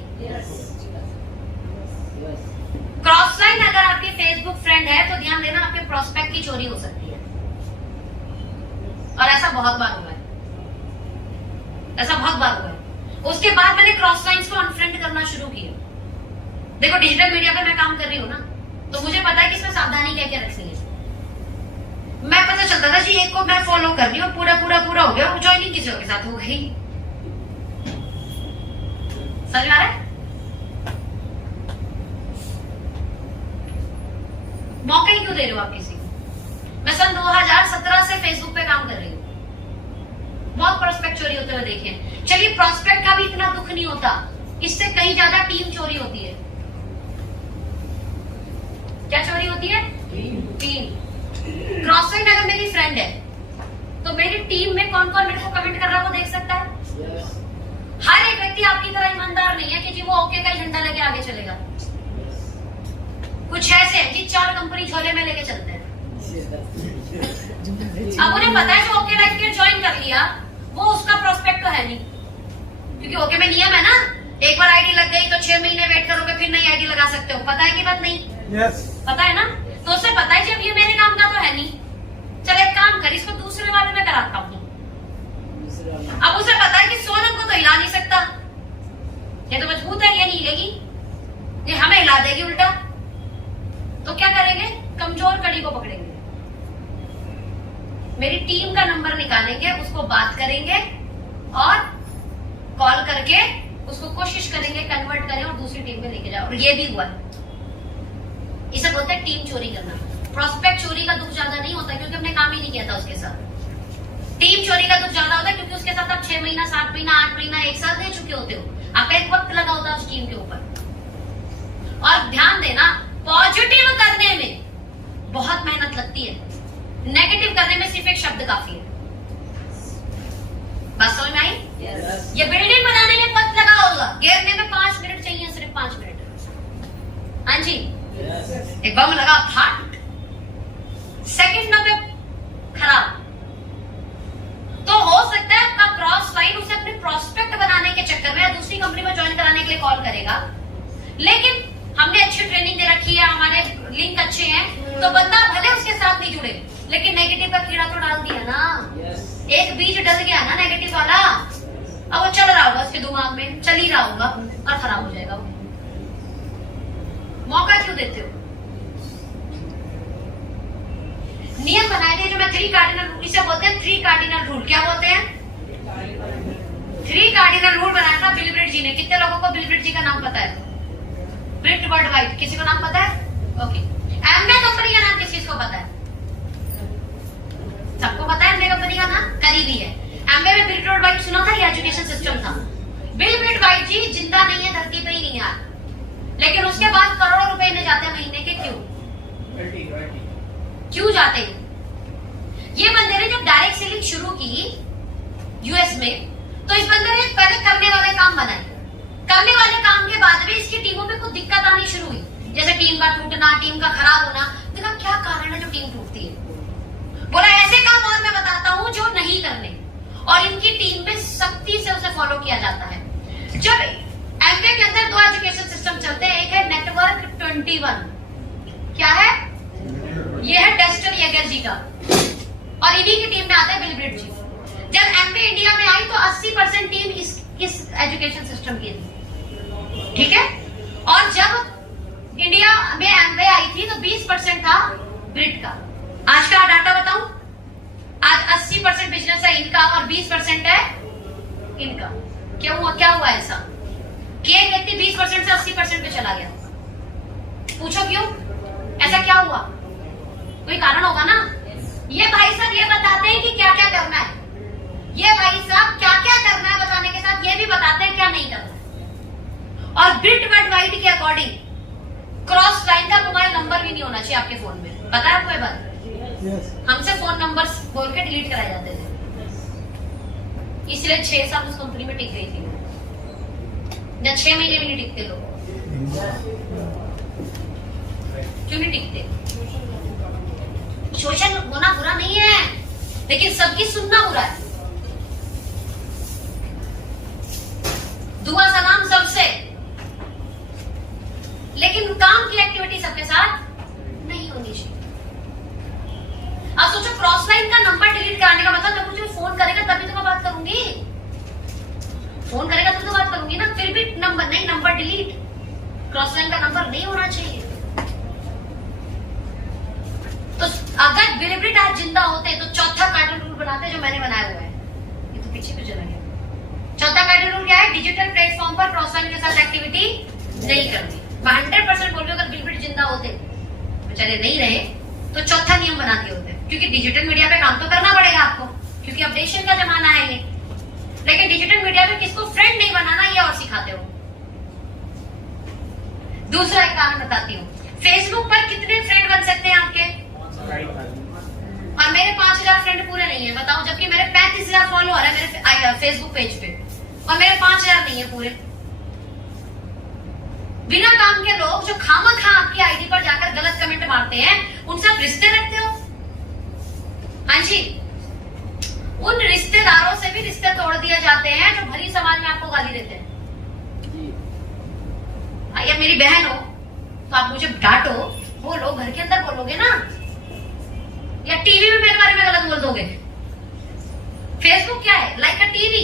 क्रॉस लाइन अगर आपकी फेसबुक फ्रेंड है तो ध्यान देना, आपके प्रोस्पेक्ट की चोरी हो सकती है, और ऐसा बहुत बार हुआ है, ऐसा बहुत बार हुआ है। उसके बाद मैंने क्रॉस लाइंस को अनफ्रेंड करना शुरू किया। देखो डिजिटल मीडिया पे मैं काम कर रही हूँ ना, तो मुझे पता है कि इसमें सावधानी क्या क्या रखनी है। मैं पता चलता था जी एक को मैं फॉलो कर रही हूँ, पूरा हो गया, और ज्वाइनिंग किसी और के साथ हो गई। समझ आ रहा है? मौका ही क्यों दे रहे हो आप किसी को? मैं सन 2017 से फेसबुक पे काम कर रही हूँ, बहुत प्रोस्पेक्ट चोरी होते हुए देखे। चलिए, प्रोस्पेक्ट का भी इतना दुख नहीं होता इससे कहीं ज्यादा टीम चोरी होती है। क्या चोरी होती है? टीम। क्रॉसलाइन अगर मेरी फ्रेंड है तो मेरी टीम में कौन कौन मेरे को कमेंट कर रहा है वो देख सकता है। हर एक व्यक्ति आपकी तरह ईमानदार नहीं है कि जी वो ओके का झंडा लेके आगे चलेगा। कुछ ऐसे हैं जी 4 कंपनी झोले में लेके चलते हैं। अब उन्हें पता है जो ओके लाइफ केयर ज्वाइन कर लिया वो उसका प्रोस्पेक्ट तो है नहीं, क्योंकि ओके में नियम है ना, एक बार आईडी लग गई तो 6 महीने वेट करोगे फिर नई आईडी लगा सकते हो। पता है कि बात नहीं? पता है ना? तो उसे पता है जब ये मेरे काम का तो है नहीं, चल एक काम कर इसको दूसरे वाले में कराता हूँ। अब उसे पता है कि सोनम को तो हिला नहीं सकता, ये तो मजबूत है, ये नहीं हिलेगी, ये हमें हिला देगी उल्टा। तो क्या करेंगे? कमजोर कड़ी को पकड़ेंगे, मेरी टीम का नंबर निकालेंगे, उसको बात करेंगे और कॉल करके उसको कोशिश करेंगे कन्वर्ट करें और दूसरी टीम में लेके जाओ। और ये भी हुआ, इसे बोलते हैं टीम चोरी करना। प्रोस्पेक्ट चोरी का दुख ज्यादा नहीं होता क्योंकि हमने काम ही नहीं किया था उसके साथ। टीम चोरी का दुख ज्यादा होता है क्योंकि उसके साथ आप 6 महीना, 7 महीना, 8 महीना, 1 साल दे चुके होते हो, आपका एक वक्त लगा होता है उस टीम के ऊपर। और ध्यान देना, पॉजिटिव करने में बहुत मेहनत लगती है, नेगेटिव करने में सिर्फ एक शब्द काफी है। बात समझ में आई? ये बिल्डिंग बनाने में वक्त लगा होगा, गिरने में 5 मिनट चाहिए, सिर्फ 5 मिनट। हाँ जी, एक बम लगा, फाट, सेकंड में खराब। तो हो सकता है आपका क्रॉस लाइन उसे अपने प्रोस्पेक्ट बनाने के चक्कर में या दूसरी कंपनी में ज्वाइन कराने के लिए कॉल करेगा, लेकिन हमने अच्छी ट्रेनिंग दे रखी है, हमारे लिंक अच्छे हैं, तो बंदा भले उसके साथ नहीं जुड़े लेकिन नेगेटिव का कीड़ा तो डाल दिया ना। एक बीज डल गया ना नेगेटिव वाला, अब वो चल रहा होगा उसके दिमाग में, चल ही रहा होगा और खराब हो जाएगा वो। मौका क्यों देते हो? नियम बनाए थे जो मैं 3 कार्डिनल रूल, इसे बोलते हैं 3 कार्डिनल रूल। क्या बोलते हैं? 3 कार्डिनल रूल बनाया था बिल ब्रिट जी ने। कितने लोगों को बिल ब्रिट जी का नाम पता है? ब्रिट वर्ल्ड वाइड, किसी को नाम पता है? ओके। एमवे कंपनी का नाम किस चीज को पता है? सबको पता है एमवे कंपनी का नाम, करीबी है। एमवे में बिल वर्ल्ड वाइड सुना था, ये एजुकेशन सिस्टम था। बिल ब्रिट वाइड जी जिंदा नहीं है, धरती पे ही नहीं है, लेकिन उसके बाद करोड़ों रुपए इन्हें जाते हैं महीने के। क्यों जाते हैं? ये बंदे ने जब डायरेक्ट सेलिंग शुरू की यूएस में, तो इस बंदे ने पहले करने वाले काम बनाए। करने वाले काम के बाद भी इसकी टीमों में कुछ दिक्कत आनी शुरू हुई, जैसे टीम का टूटना, टीम का खराब होना। देखा क्या कारण है जो टीम टूटती है? बोला ऐसे काम और मैं बताता हूं जो नहीं करने, और इनकी टीम में सख्ती से उसे फॉलो किया जाता है। जब एमवे के अंदर 2 एजुकेशन सिस्टम चलते हैं, एक है नेटवर्क 21, क्या है? ये है डेस्टर येगर जी का, और इन्हीं की टीम में आता है बिल ब्रिट जी। जब एमवे इंडिया में आई तो 80% टीम इस एजुकेशन सिस्टम की थी, ठीक है। और जब इंडिया में एमवे आई थी तो 20% था ब्रिट का। आज का डाटा बताऊं, आज 80% बिजनेस है इनका और 20% है इनका। क्या हुआ ऐसा कि एक व्यक्ति 20% से 80% पे चला गया? पूछो क्यों? ऐसा क्या हुआ? कोई कारण होगा ना। ये भाई साहब ये बताते हैं कि क्या क्या करना है, ये भाई साहब क्या क्या करना है बताने के साथ ये भी बताते हैं क्या नहीं करना है। और ब्रिट वर्ल्ड वाइड के अकॉर्डिंग क्रॉस लाइन का तुम्हारा नंबर भी नहीं होना चाहिए आपके फोन में। पता है आपको ये बात? हमसे फोन नंबर बोल के डिलीट कराए जाते थे, इसलिए 6 साल उस कंपनी में टिक गई थी, या 6 महीने भी नहीं टिकते लोग। क्यों नहीं टिकते? शोषण होना बुरा नहीं है, लेकिन सबकी सुनना बुरा है। दुआ सलाम सबसे, लेकिन काम की एक्टिविटी सबके साथ नहीं होनी चाहिए। अब सोचो क्रॉस लाइन का नंबर डिलीट करने का मतलब जब मुझे फोन करेगा तभी तो मैं बात करूंगी, फोन करेगा तभी तो बात करूंगी ना। फिर भी नंबर नहीं, नंबर डिलीट, क्रॉस लाइन का नंबर नहीं होना चाहिए। तो अगर बिल ब्रिट आज जिंदा होते तो 4था कार्डिनल रूल बनाते जो मैंने बनाया हुआ है। ये तो पीछे पे चला गया। 4था कार्डिनल रूल क्या है? डिजिटल प्लेटफॉर्म पर क्रॉस लाइन के साथ एक्टिविटी नहीं करनी। मैं 100% बोल रही हूँ, अगर बिल ब्रिट जिंदा होते, बेचारे नहीं रहे, तो 4था नियम बना दिए होते, क्योंकि डिजिटल मीडिया पे काम तो करना पड़ेगा आपको, क्योंकि अपडेशन का जमाना है ये। लेकिन डिजिटल मीडिया में किसको फ्रेंड नहीं बनाना ये और सिखाते हो। दूसरा एक काम बताती हूँ, फेसबुक पर कितने फ्रेंड बन सकते हैं आपके? और मेरे 5000 फ्रेंड पूरे नहीं है, बताओ, जबकि मेरे 35,000 फॉलोअर है मेरे फेसबुक पेज पे, और मेरे 5000 नहीं है पूरे। बिना काम के लोग जो खामखा आपकी आईडी पर जाकर गलत कमेंट मारते हैं, उनसे आप रिश्ते रखते हो? हाँ जी, उन रिश्तेदारों से भी रिश्ते तोड़ दिए जाते हैं जो भली समाज में आपको गाली देते हैं। या मेरी बहन हो तो आप मुझे डांटो, बोलो, घर के अंदर बोलोगे ना, या टीवी में मेरे बारे में गलत बोल दोगे? फेसबुक क्या है? लाइक अ टीवी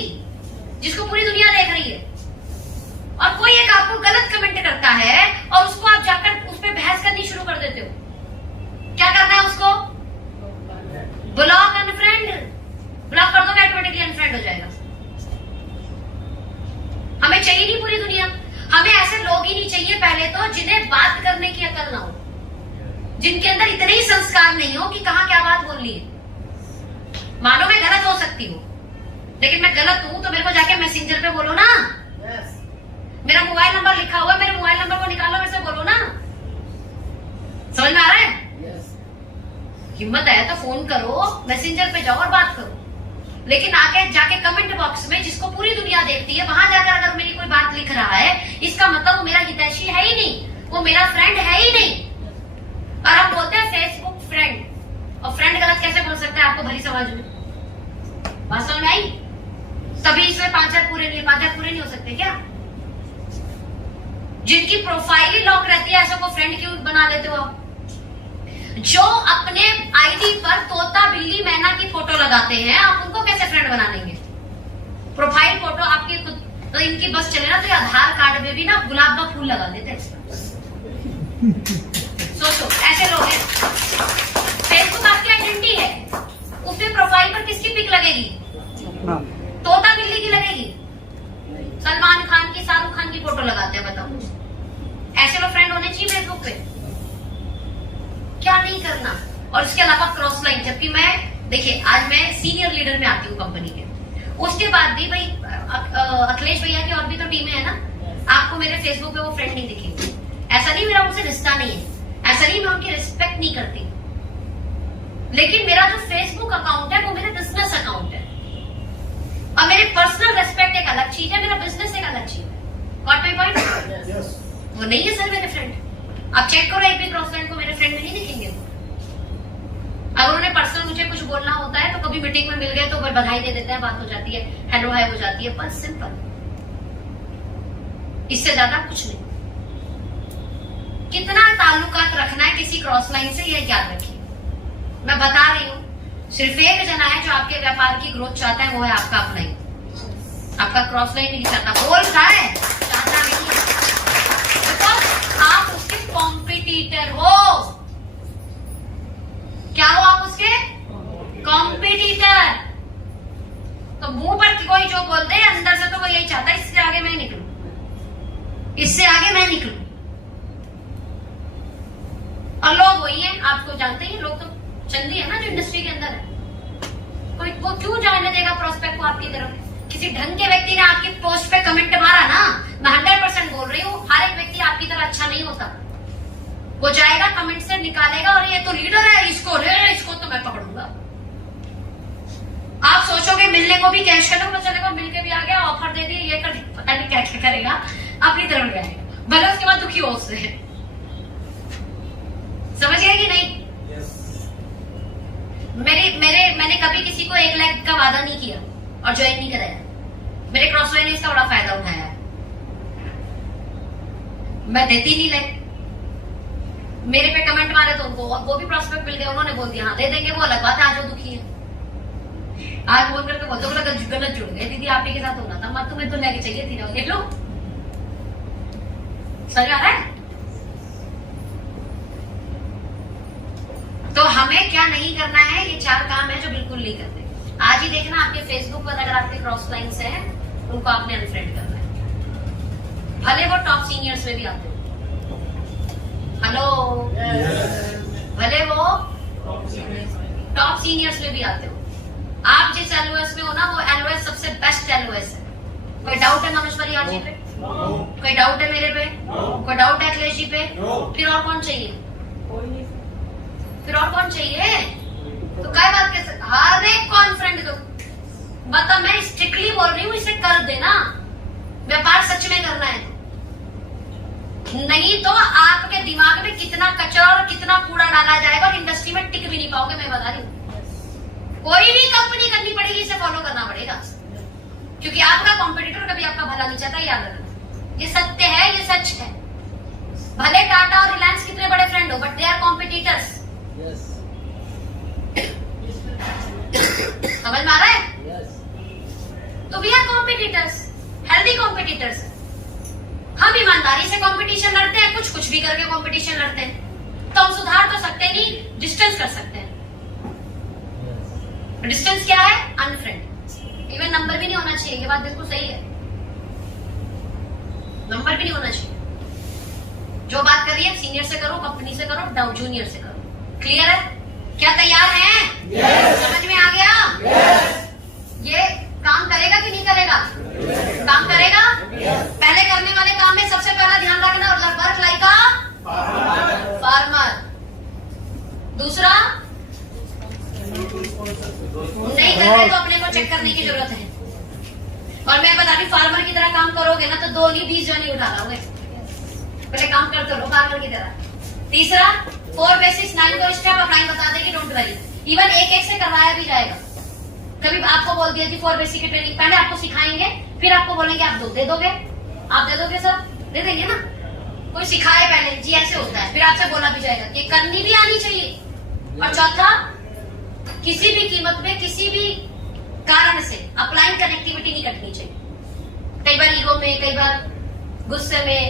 जिसको पूरी दुनिया देख रही है, और कोई एक आपको गलत कमेंट करता है और उसको आप जाकर उस पर बहस करनी शुरू कर देते हो। क्या करना है उसको? Block, unfriend. ब्लॉक कर दोगे ऑटोमेटिकली अनफ्रेंड हो जाएगा। हमें चाहिए नहीं पूरी दुनिया, हमें ऐसे लोग ही नहीं चाहिए पहले तो जिन्हें बात करने की अकल ना हो, जिनके अंदर इतने ही संस्कार नहीं हो कि कहां क्या बात बोल ली है। मानो मैं गलत हो सकती हूँ, लेकिन मैं गलत हूं तो मेरे को जाके मैसेंजर पे बोलो ना। मेरा मोबाइल नंबर लिखा हुआ है, मेरे मोबाइल नंबर को निकालो, मेरे से बोलो ना। समझ में आ रहा है? हिम्मत है तो फोन करो, मैसेंजर पे जाओ और बात करो। लेकिन आके जाके कमेंट बॉक्स में जिसको पूरी दुनिया देखती है, वहां जाकर अगर मेरी कोई बात लिख रहा है, इसका मतलब वो मेरा हितैषी है ही नहीं, वो मेरा फ्रेंड है ही नहीं। और हम बोलते हैं फेसबुक फ्रेंड, और फ्रेंड गलत कैसे बोल सकते हैं आपको भली समाज में? बात समझ में आई? तभी इसमें 5000 पूरे नहीं है। 5000 पूरे नहीं हो सकते क्या? जिनकी प्रोफाइल ही लॉक रहती है, ऐसा को फ्रेंड क्यों बना लेते हो आप? जो अपने आईडी पर तोता, बिल्ली, मैना की फोटो लगाते हैं, आप उनको कैसे फ्रेंड बना लेंगे? प्रोफाइल फोटो आपकी तो इनकी बस चले ना, तो आधार कार्ड में भी ना गुलाब का फूल लगा देते हैं। सोचो, ऐसे लोग हैं। फेसबुक आपकी आइडेंटिटी है, उसमें प्रोफाइल पर किसकी पिक लगेगी? तोता बिल्ली की लगेगी? सलमान खान की, शाहरुख खान की फोटो लगाते हैं, बताओ। ऐसे लोग फ्रेंड होने चाहिए फेसबुक पे? क्या नहीं करना। और इसके अलावा क्रॉस लाइन, जबकि मैं देखिए आज मैं सीनियर लीडर में आती हूँ कंपनी के, उसके बाद भी भाई अखिलेश भैया की और भी तो टीमें है ना, आपको मेरे फेसबुक पे वो फ्रेंड नहीं दिखेंगे। ऐसा नहीं मेरा उनसे रिश्ता नहीं है, ऐसा नहीं मैं उनकी रिस्पेक्ट नहीं करती, लेकिन मेरा जो फेसबुक अकाउंट है वो मेरा बिजनेस अकाउंट है, और मेरे पर्सनल रेस्पेक्ट एक अलग चीज है, मेरा बिजनेस एक अलग चीज है। Got my point? वो नहीं है सर मेरे फ्रेंड। आप चेक करो, एक भी क्रॉस लाइन को मेरे फ्रेंड में नहीं दिखेंगे। अगर उन्हें पर्सनल मुझे कुछ बोलना होता है तो कभी मीटिंग में मिल गए तो बधाई दे देते हैं, बात हो जाती है, हेलो हाय हो जाती है, बस सिंपल। इससे ज्यादा कुछ नहीं। कितना ताल्लुकात रखना है किसी क्रॉस लाइन से, यह याद रखिए। मैं बता रही हूँ, सिर्फ एक जना है जो आपके व्यापार की ग्रोथ चाहता है, वो है आपका अपना ही। आपका क्रॉस लाइन नहीं चाहता, बोल रहा है, चाहता नहीं है। आप उसके कॉम्पिटिटर हो। क्या हो आप उसके? कॉम्पिटिटर। तो मुंह पर कोई जो बोल दे, अंदर से तो वो यही चाहता है, इससे आगे मैं निकलूं, इससे आगे मैं निकलूं। और लोग वही हैं, आपको जानते ही, लोग तो चंदी है ना जो इंडस्ट्री के अंदर है। कोई वो क्यों जाने देगा प्रोस्पेक्ट को आपकी तरफ? किसी ढंग के व्यक्ति ने आपकी पोस्ट पे कमेंट मारा ना, मैं 100% बोल रही हूँ, हर एक व्यक्ति आपकी तरह अच्छा नहीं होता। वो जाएगा कमेंट से निकालेगा, और ये तो लीडर है, इसको तो मैं पकड़ूंगा। आप सोचोगे मिलने को भी कैश करने को चलेगा, मिल के भी आ गया, ऑफर दे दिया, ये कर, पता नहीं क्या क्या करेगा, अपनी तरफ जाएगा, भले उसके बाद दुखी हो उससे। समझ गए कि नहीं? मैंने कभी किसी को 1 लाख का वादा नहीं किया और ज्वाइन नहीं कराया। मेरे क्रॉस लाइन ने इसका बड़ा फायदा उठाया है। मैं देती नहीं लाइक, मेरे पे कमेंट मारे तो उनको वो भी प्रॉस्पेक्ट मिल गया, उन्होंने बोल दिया हाँ दे देंगे, वो अलग बात है। आज वो दुखी है, आज बोल करके बोलते गलत जुड़ गए, दीदी आप ही के साथ होना था, मत तुम्हें तो लेके चाहिए थी ना, देख लो। समझ आ रहा है? तो हमें क्या नहीं करना है, ये 4 काम है जो बिल्कुल नहीं करते। आज ही देखना, आपके फेसबुक पर अगर आपके क्रॉस लाइन से हैं, उनको आपने अनफ्रेंड करना है, भले वो टॉप सीनियर्स में भी आते हो। हेलो, भले वो टॉप सीनियर्स में भी आते हो। आप जिस एलओएस में हो ना, वो एलओएस सबसे बेस्ट एलओएस है। कोई डाउट है मनोज परिहार जी पे? कोई डाउट है मेरे पे? कोई डाउट है अखिलेश जी पे? फिर और कौन चाहिए? फिर और कौन चाहिए? तो क्या बात कर सकते? हर एक कॉन्फ्रेंस को बता, मैं स्ट्रिक्टली बोल रही हूँ, इसे कर देना। व्यापार सच में करना है, नहीं तो आपके दिमाग में कितना कचरा और कितना कूड़ा डाला जाएगा और इंडस्ट्री में टिक भी नहीं पाओगे। मैं बता रही हूँ, कोई भी कंपनी करनी पड़ेगी, इसे फॉलो करना पड़ेगा, क्योंकि आपका कॉम्पिटिटर कभी आपका भला नहीं चाहता, याद रखना। ये सत्य है, ये सच है। भले टाटा और रिलायंस कितने बड़े फ्रेंड हो, बट दे आर कॉम्पिटिटर्स। समझ में आ रहा है? तो we are competitors, healthy competitors. हम ईमानदारी से कंपटीशन लड़ते हैं, कुछ कुछ भी करके कंपटीशन लड़ते हैं, तो हम सुधार तो सकते नहीं, डिस्टेंस कर सकते हैं। डिस्टेंस क्या है? अनफ्रेंड। इवन नंबर भी नहीं होना चाहिए, ये बात बिल्कुल सही है, नंबर भी नहीं होना चाहिए। जो बात कर रही है सीनियर से करो, कंपनी से करो, डाउन जूनियर से करो। क्लियर है? क्या तैयार हैं? समझ में आ गया? ये काम करेगा कि नहीं करेगा? काम करेगा। पहले करने वाले काम में सबसे पहला ध्यान रखना, वर्क लाइक अ फार्मर। दूसरा, नहीं कर रहे तो अपने को चेक करने की जरूरत है। और मैं बता रही, फार्मर की तरह काम करोगे ना तो 2 नहीं 20 जो नहीं उठा लोगे। पहले काम करते रहो फार्मर की तरह। तीसरा, 4 बेसिक्स 9 को स्टेप अपलाइन बता देगी, डोंट वरी। इवन एक से करवाया भी जाएगा। कभी आपको बोल दिया जी 4 बेसिक की ट्रेनिंग, पहले आपको सिखाएंगे, फिर आपको बोलेंगे आप दे दोगे, आप दे दोगे सर, दे देंगे ना। कोई सिखाए पहले जी ऐसे होता है, फिर आपसे बोला भी जाएगा कि करनी भी आनी चाहिए। और चौथा, किसी भी कीमत में किसी भी कारण से अपलाइन कनेक्टिविटी नहीं कटनी चाहिए। कई बार ईगो में, कई बार गुस्से में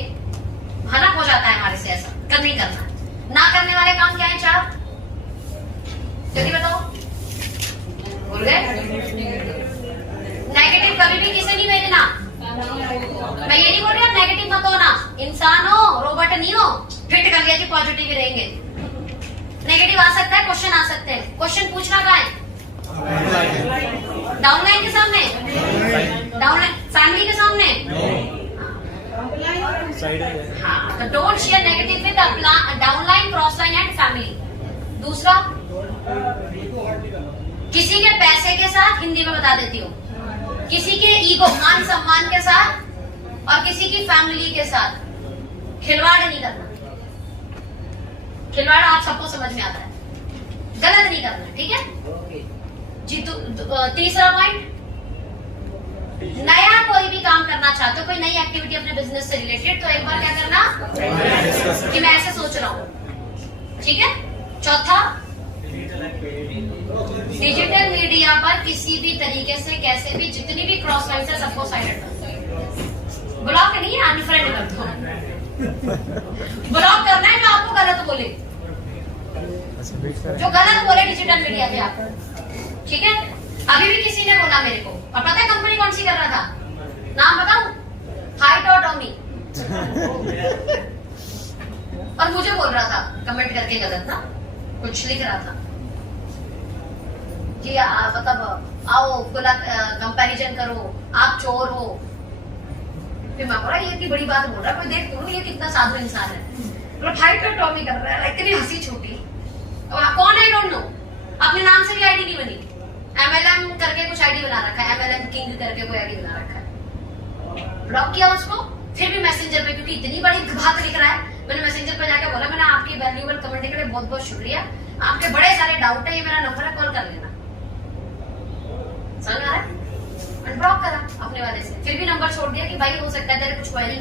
हनक हो जाता है हमारे से, ऐसा कर नहीं करना। ना करने वाले काम क्या है? 4 जल्दी बताओ, भूल गए? नेगेटिव कभी भी किसे नहीं भेजना। मैं ये नहीं बोल रही आप नेगेटिव मत हो ना, इंसान हो, रोबोट नहीं हो। फिट कर लिया कि पॉजिटिव ही रहेंगे। नेगेटिव आ सकता है, क्वेश्चन आ सकते हैं। क्वेश्चन पूछना कहाँ है? डाउनलाइन के सामने, डाउनलाइन फैमिली के सामने। हाँ, तो don't share negative with downline, crossline and family. दूसरा, किसी के पैसे के साथ, हिंदी में बता देती हूँ, किसी के ईगो मान सम्मान के साथ और किसी की फैमिली के साथ खिलवाड़ नहीं करना। खिलवाड़ आप सबको समझ में आता है, गलत नहीं करना, ठीक है जी। तीसरा पॉइंट, नया कोई भी काम करना चाहते हो, कोई नई एक्टिविटी अपने बिजनेस से रिलेटेड, तो एक बार क्या करना कि मैं ऐसे सोच रहा हूँ, ठीक है। चौथा, डिजिटल मीडिया पर किसी भी तरीके से, कैसे भी, जितनी भी क्रॉस लाइन है सबको साइलेंट कर। ब्लॉक नहीं है, अनफ्रेंड कर दो। ब्लॉक करना है जो आपको गलत बोले, जो गलत बोले डिजिटल मीडिया पे आप, ठीक है। अभी भी किसी ने बोला मेरे को, और पता है कंपनी कौन सी कर रहा था? नाम बताऊं? हाइटोटॉमी। और मुझे बोल रहा था, कमेंट करके गलत था, कुछ लिख रहा था कि मतलब आओ कंपैरिजन करो, आप चोर हो। फिर मैं बोला ये इतनी बड़ी बात बोल रहा है, कोई देख तो ये कितना साधु इंसान है। मतलब हाइटोटॉमी कर रहा है, इतनी हंसी छूटी। कौन है? Don't know. अपने नाम से भी आईडी नहीं बनी, MLM करके कुछ आईडी बना रखा है, MLM किंग करके कोई आईडी बना रखा है। ब्लॉक किया उसको, फिर भी मैसेंजर पे, क्योंकि इतनी बड़ी बात लिख रहा है, मैंने मैसेंजर पे जाकर बोला, मैंने आपकी वैल्यूएबल कमेंट के लिए बहुत बहुत शुक्रिया, आपके बड़े सारे डाउट है, ये मेरा नंबर है, कॉल कर लेना। समझ आ रहा है? अनब्लॉक करा अपने वाले से, फिर भी नंबर छोड़ दिया कि भाई हो सकता है तेरे कुछ क्वेरी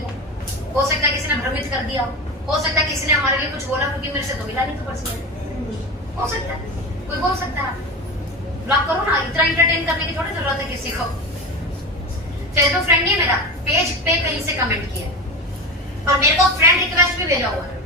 हो सकता है किसी ने भ्रमित कर दिया हो सकता है किसी ने हमारे लिए कुछ बोला, क्योंकि मेरे से तो मिला नहीं तो पर्सनल, हो सकता है कोई बोल सकता है। ब्लॉक करो ना, इतना एंटरटेन करने की थोड़ी जरूरत है किसी को। फेसबुक फ्रेंड नहीं है मेरा, पेज पे कहीं से कमेंट किया और मेरे को फ्रेंड रिक्वेस्ट भी भेजा हुआ है।